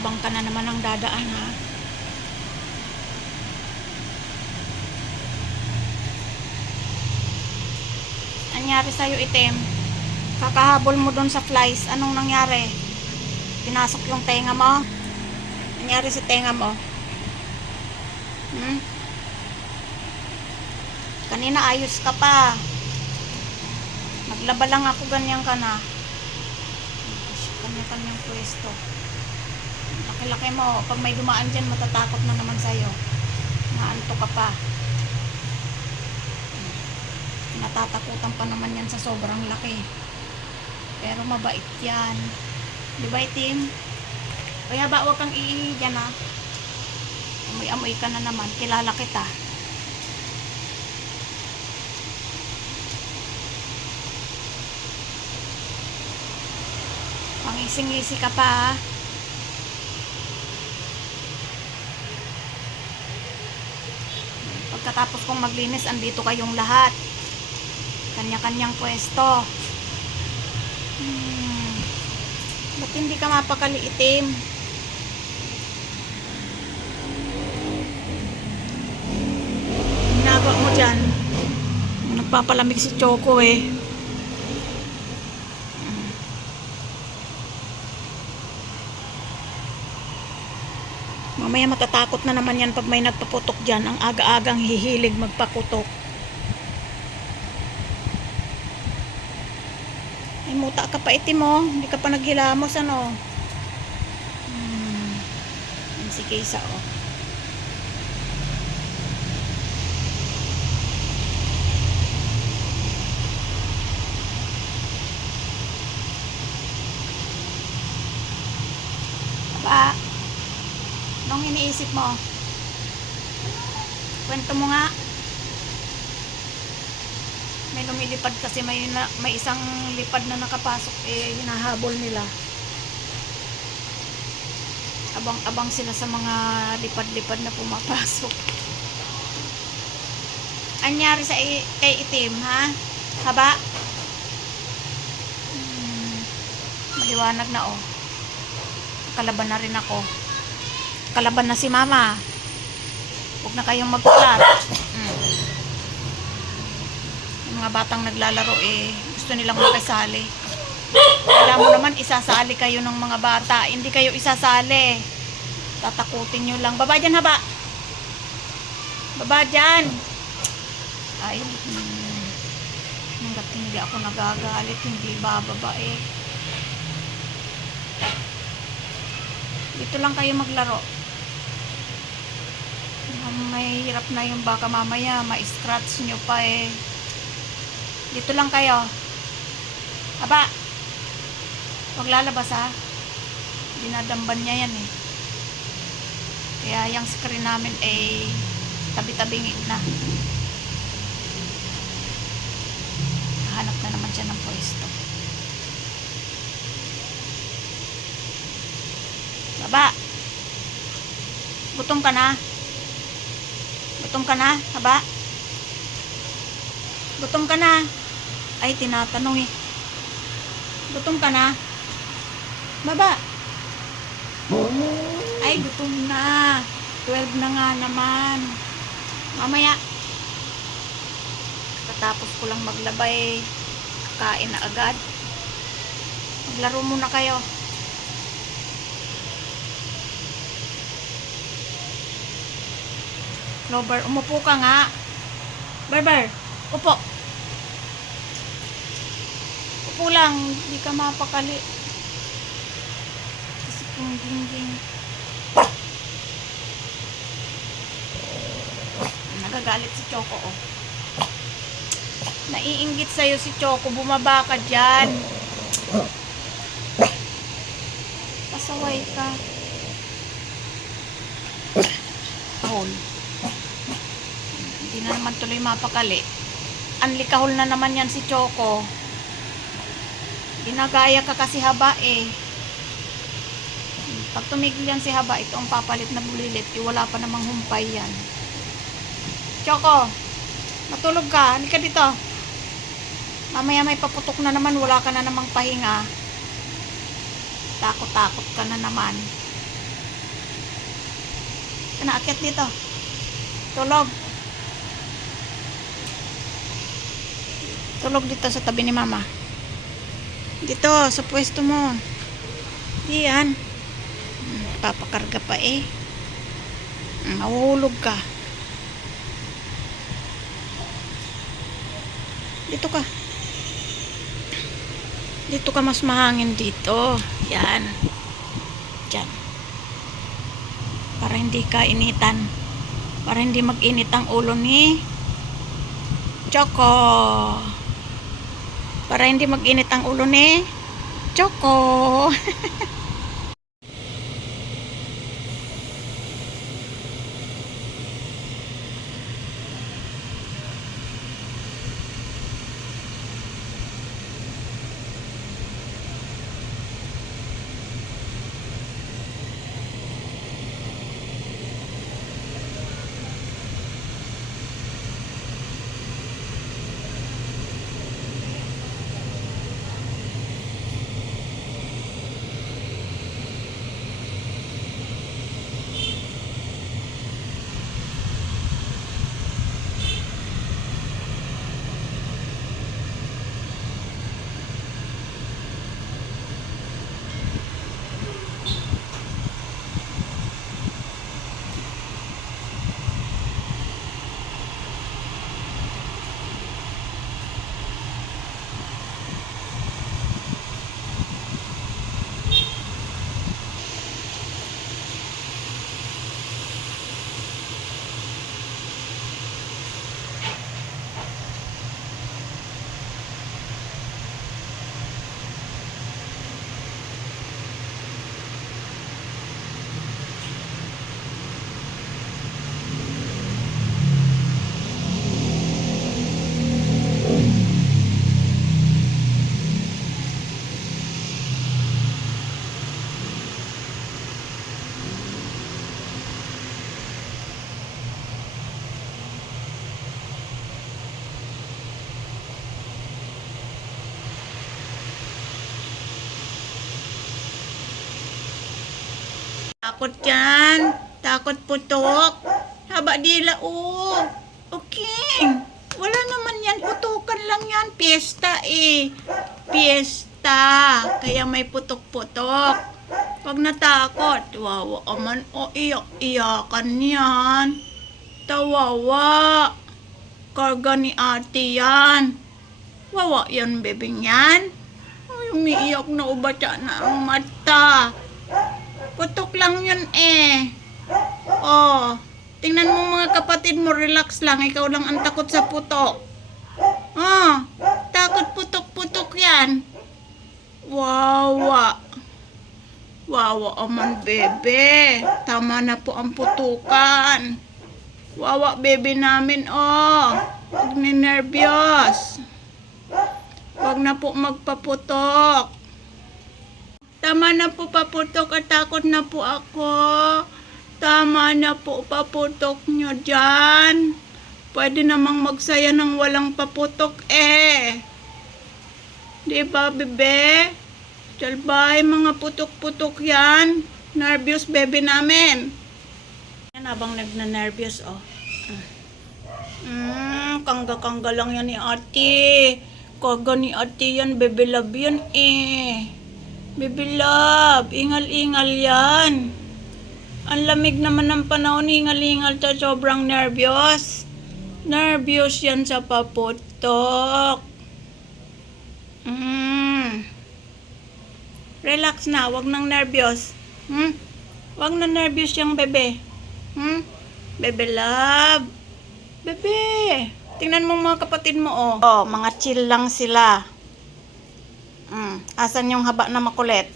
Abang ka na naman ang dadaan ha. Nangyari sa'yo itim. Kakahabol mo doon sa flies. Anong nangyari? Pinasok yung tenga mo? Nangyari sa tenga mo? Hmm? Kanina ayos ka pa. Maglaba lang ako ganyan ka na. Kanya-kanyang pwesto. Laki-laki mo. Pag may dumaan dyan, matatakot na naman sa'yo. Naanto ka pa. Natatakutan pa naman yan sa sobrang laki. Pero mabait yan. Di ba, itim? Kaya ba, huwag kang iihi dyan, ha? Amoy-amoy ka na naman. Kilala kita. Pangising-isi ka pa, ha? Pagkatapos kong maglinis, andito kayong lahat. Kanya-kanyang pwesto. Hmm. Ba't hindi ka mapakaliitim? Ginagawa mo dyan. Nagpapalamig si Choco eh. Mamaya matatakot na naman yan pag may nagpaputok dyan. Ang aga-agang hihilig magpakutok. Ay, muta ka pa itim mo. Hindi ka pa naghilamos, ano? Hmm. Yan si Kaysa, oh. Aba, anong iniisip mo? Kwento mo nga. May lumilipad kasi may, na, may isang lipad na nakapasok eh hinahabol nila. Abang-abang sila sa mga lipad-lipad na pumapasok. Anyari sa kay itim, ha? Haba? Hmm, maliwanag na oh. Kalaban na rin ako. Kalaban na si mama. Huwag na kayong magkulat. Mm. Yung mga batang naglalaro eh, gusto nilang makisali. Alam mo naman, isasali kayo ng mga bata. Hindi kayo isasali. Tatakutin nyo lang. Baba dyan, haba. Baba dyan. Ay, hmm. Hanggat hindi ako nagagalit, hindi bababa eh. Dito lang kayo maglaro. May hirap na yung baka mamaya, ma-scratch nyo pa eh. Dito lang kayo. Aba, huwag lalabas ha. Dinadamban niya yan eh. Kaya yung screen namin ay tabi-tabingin na. Hanap na naman siya ng pwesto. Baba. Gutom ka na? Gutom ka na? Haba? Gutom ka na? Ay, tinatanong eh. Gutom ka na? Baba. Ay, gutom na. 12 na nga naman. Mamaya. Katapos ko lang maglabay. Kakain na agad. Maglaro muna kayo. Clover, umupo ka nga. Barbar, upo. Upo lang, hindi ka mapakali. Kasi kung gingging. Nagagalit si Choco, oh. Naiinggit sa'yo si Choco, bumaba ka dyan. Pasaway ka. Ahol. Naman tuloy mapakali. Anlikahol na naman yan si Choco. Ginagaya ka kasi haba eh. Pag tumigil yan si haba, ito ang papalit na bulilit. Eh, wala pa namang humpay yan. Choco, matulog ka. Halika dito. Mamaya may paputok na naman. Wala ka na namang pahinga. Takot-takot ka na naman. Kanaakyat dito. Tulog. Tulog dito sa tabi ni mama. Dito, sa pwesto mo. Diyan. Hmm, Papakarga pa eh. Hmm, Mahulog ka. Dito ka. Dito ka mas mahangin dito. Yan. Diyan. Para hindi ka initan. Para hindi mag-init ang ulo ni Choco. Para hindi mag-init ang ulo ni Choco. Takot yan. Takot putok. Haba dila, oh. Okay. Wala naman yan. Putukan lang yan. Piyesta eh. Piyesta. Kaya may putok-putok. Pag natakot, wawa aman o iyak-iyakan yan. Tawawa. Karga ni ate yan. Wawa yan, bebing yan. Ay, umiiyak na ubata na ang mata. Putok lang yun eh. Oh, tingnan mo mga kapatid mo, relax lang. Ikaw lang ang takot sa putok. Oh, takot putok-putok yan. Wawa. Wawa aman, bebe. Tama na po ang putukan. Wawa, bebe namin, oh. Huwag ninervyos. Huwag na po magpaputok. Tama na po paputok at takot na po ako. Tama na po paputok nyo dyan. Pwede namang magsaya ng walang paputok eh. Di ba, bebe? Talbay, mga putok-putok yan. Nervous bebe namin. Yan habang nagna-nervous, oh. Hmm, kangga-kangga lang yan ni ate. Kaga ni ate yan, bebe love yan eh. Love, ingal-ingal yan. Ang lamig naman ng panahon, ingal-ingal ta sobrang nervyos. Nervyos yan sa paputok. Mm. Relax na, wag nang nervyos. Hmm? Wag na nervyos yung bebe. Hmm? Bebe love. Bebe. Tingnan mo mga kapatid mo, oh. Oh, mga chill lang sila. Mm. Asan yung haba na makulit?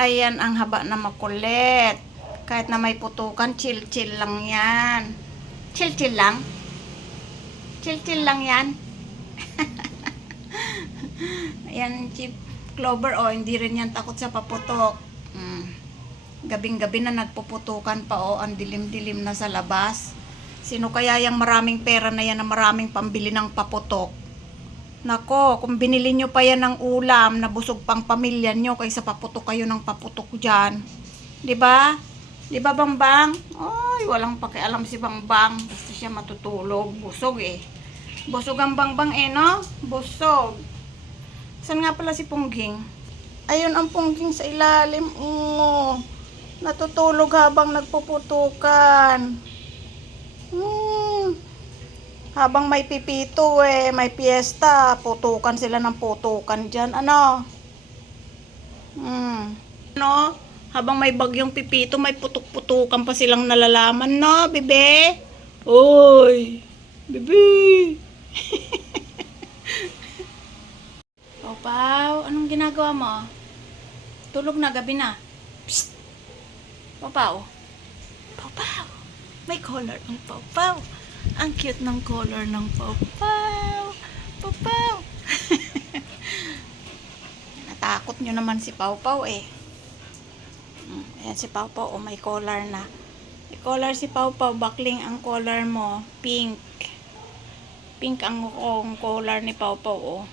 Ayan ang haba na makulit. Kahit na may putukan, chill-chill lang yan. Chill-chill lang? Chill-chill lang yan? Ayan, Chip Clover, oh, hindi rin yan takot sa paputok. Mm. Gabing-gabi na nagpuputukan pa, oh, ang dilim-dilim na sa labas. Sino kaya yung maraming pera na yan na maraming pambili ng paputok? Nako, kung binili nyo pa yan ng ulam na busog pang pamilya nyo kaysa paputok kayo ng paputok dyan. ba? Di ba Bangbang? Ay, walang pakialam si Bangbang. Basta siya matutulog. Busog eh. Busog ang Bangbang eh, no? Busog. Saan nga pala si Pungging? Ayun ang Pungging sa ilalim. Oo. Natutulog habang nagpuputukan. Habang may pipito eh, may piyesta, putukan sila ng putukan dyan. Ano? Hmm. No? Habang may bagyong pipito, may putuk-putukan pa silang nalalaman, no, bebe? Oy! Bebe! Pau, anong ginagawa mo? Tulog na, gabi na. Psst! Pau Pau. May color ang Pau. Ang cute ng color ng. Pau Pau. Natakot nyo naman si Pau eh. Mm, Ayan si Pau, oh, may collar na. May collar si Pau, bakling ang collar mo, pink. Pink ang, ang collar ni Pau, oh.